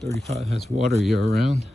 35 has water year round.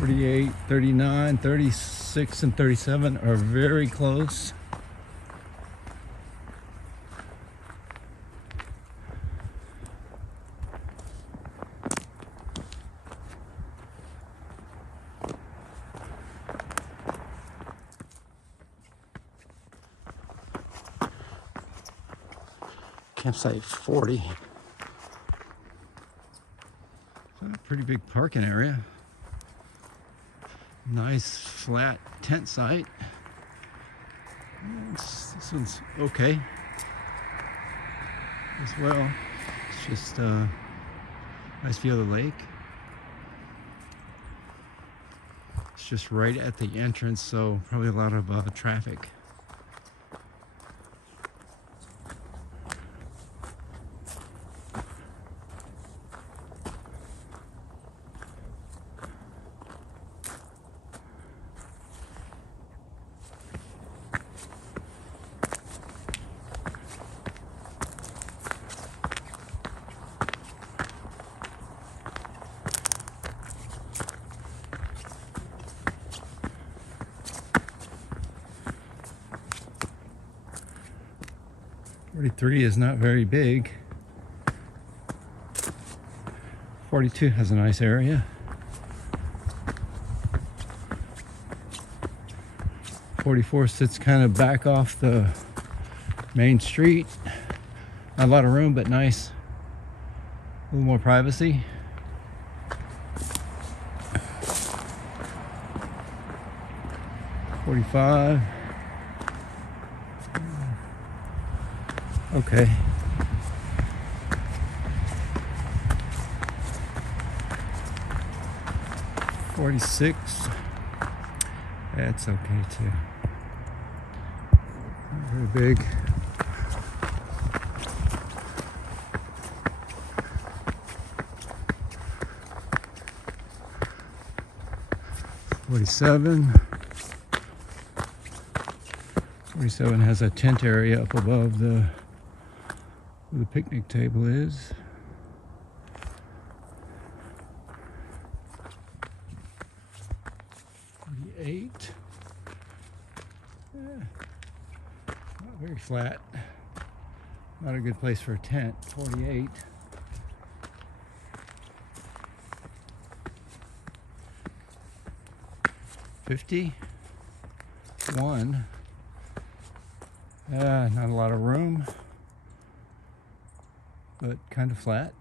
.38, 39, 36, and 37 are very close. Campsite 40. So a pretty big parking area. Nice flat tent site. This one's okay as well. It's just nice view of the lake. It's just right at the entrance, so probably a lot of traffic. .43 is not very big. 42 has a nice area. 44 sits kind of back off the main street. Not a lot of room, but nice. A little more privacy. .45. Okay. .46. That's okay too. Not very big. .47. .47 has a tent area up above where the picnic table is. .48. Not very flat. Not a good place for a tent. .48. .51. Not a lot of room, but kind of flat.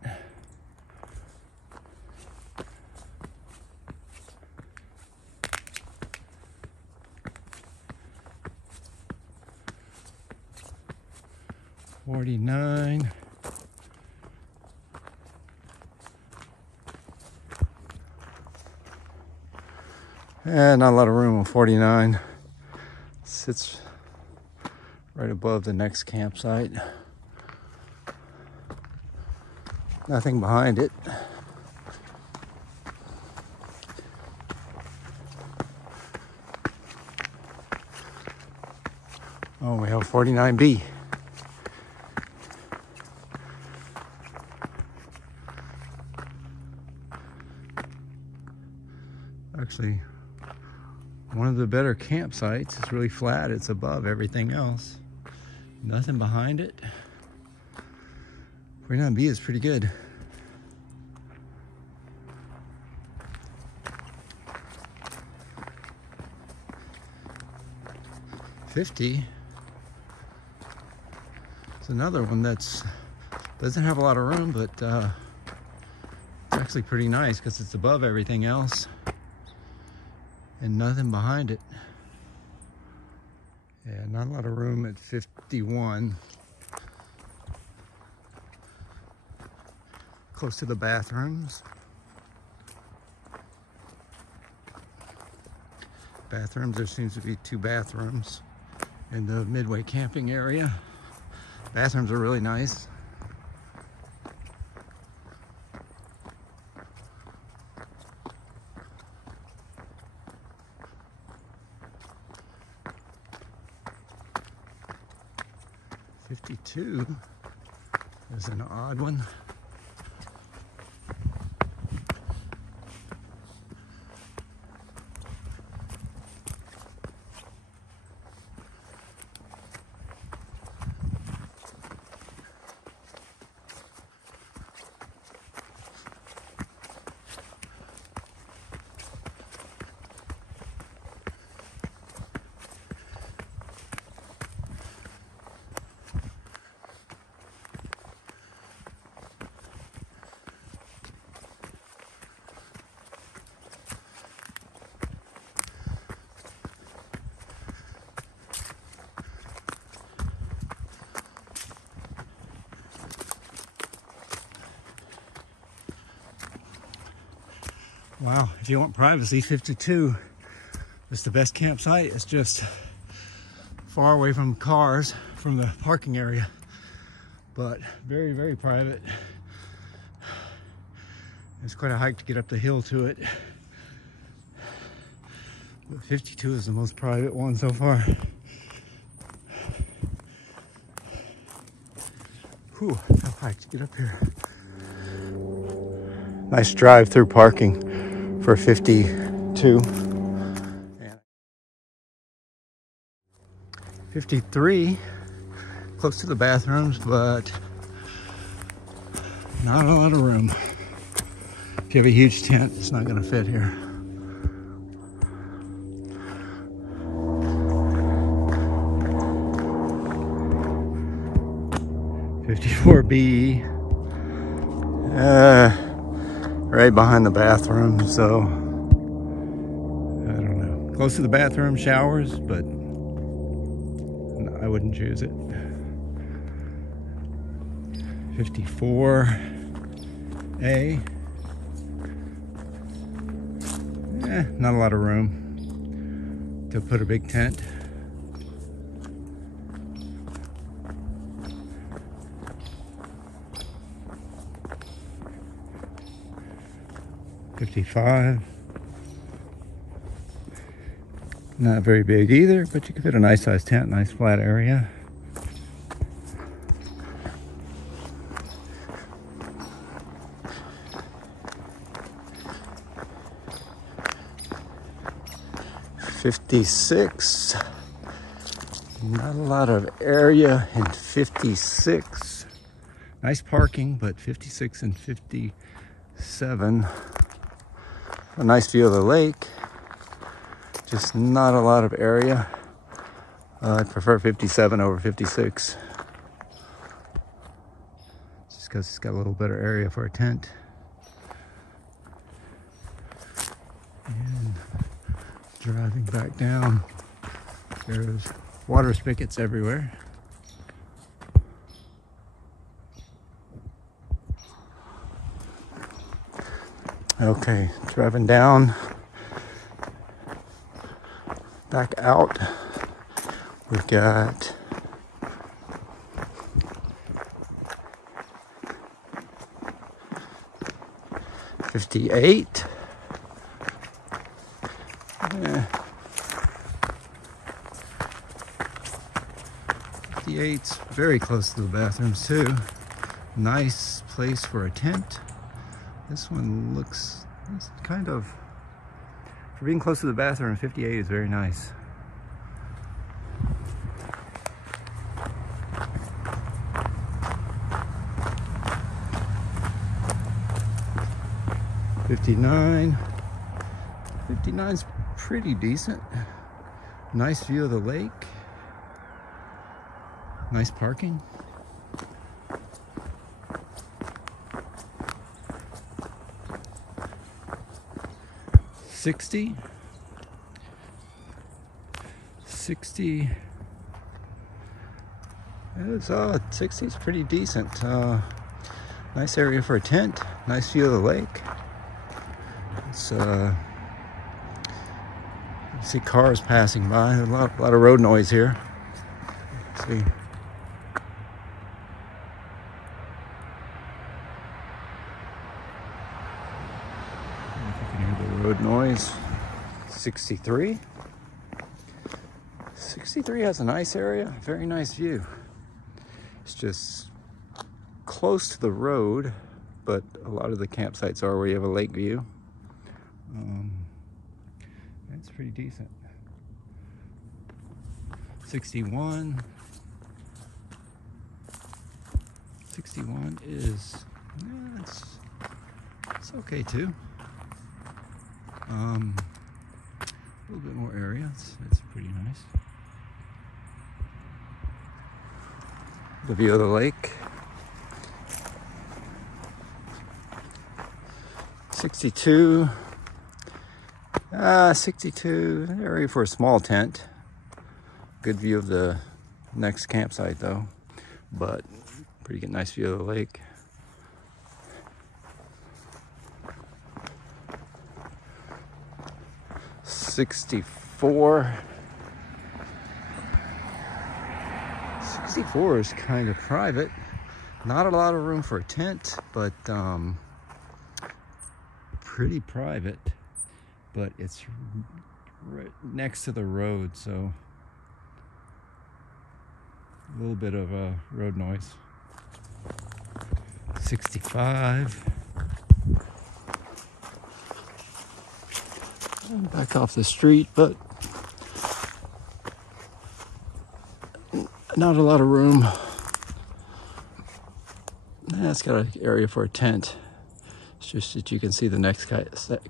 .49. And not a lot of room on .49. Sits right above the next campsite. Nothing behind it. Oh, we have 49B. Actually, one of the better campsites. It's really flat. It's above everything else. Nothing behind it. 49B is pretty good. .50. It's another one that's doesn't have a lot of room, but it's actually pretty nice because it's above everything else and nothing behind it. Yeah, not a lot of room at 51. close to the bathrooms. There seems to be 2 bathrooms in the Midway camping area. Bathrooms are really nice. "52" is an odd one. Wow, if you want privacy, 52 is the best campsite. It's just far away from cars, from the parking area, but very, very private. It's quite a hike to get up the hill to it. But 52 is the most private one so far. Whew, tough hike to get up here. Nice drive-through parking for 52. 53, close to the bathrooms, but not a lot of room. If you have a huge tent, it's not gonna fit here. "54B, right behind the bathroom, so I don't know. Close to the bathroom, showers, but I wouldn't choose it. 54A, not a lot of room to put a big tent. 55, not very big either, but you can fit a nice sized tent, nice flat area. 56, not a lot of area in 56. Nice parking, but 56 and 57. A nice view of the lake, just not a lot of area. I prefer 57 over 56. Just because it's got a little better area for a tent. And driving back down, there's water spigots everywhere. Okay, driving down, back out, we've got "58. 58's very close to the bathrooms too. Nice place for a tent. This one looks kind of, for being close to the bathroom, 58 is very nice. "59. 59's pretty decent. Nice view of the lake. Nice parking. 60. 60. 60's pretty decent. Nice area for a tent. Nice view of the lake. It's you see cars passing by. There's a lot of road noise here. Let's see. If you can hear the road noise. 63. 63 has a nice area, very nice view. It's just close to the road, but a lot of the campsites are where you have a lake view. It's pretty decent. 61. 61 is, yeah, it's okay too. A little bit more area. It's pretty nice. The view of the lake. 62. 62, area for a small tent. Good view of the next campsite though, but pretty good, nice view of the lake. 64. 64 is kind of private. Not a lot of room for a tent, but pretty private. But it's right next to the road, so a little bit of a road noise. 65. Back off the street, but not a lot of room. It's got an area for a tent. It's just that you can see the next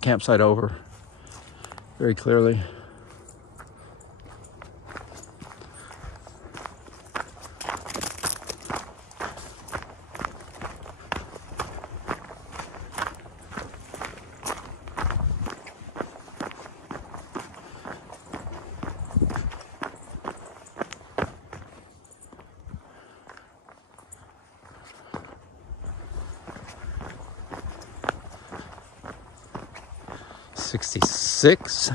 campsite over very clearly. '66.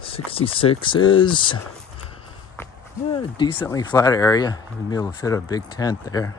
66 is a decently flat area. You'd be able to fit a big tent there.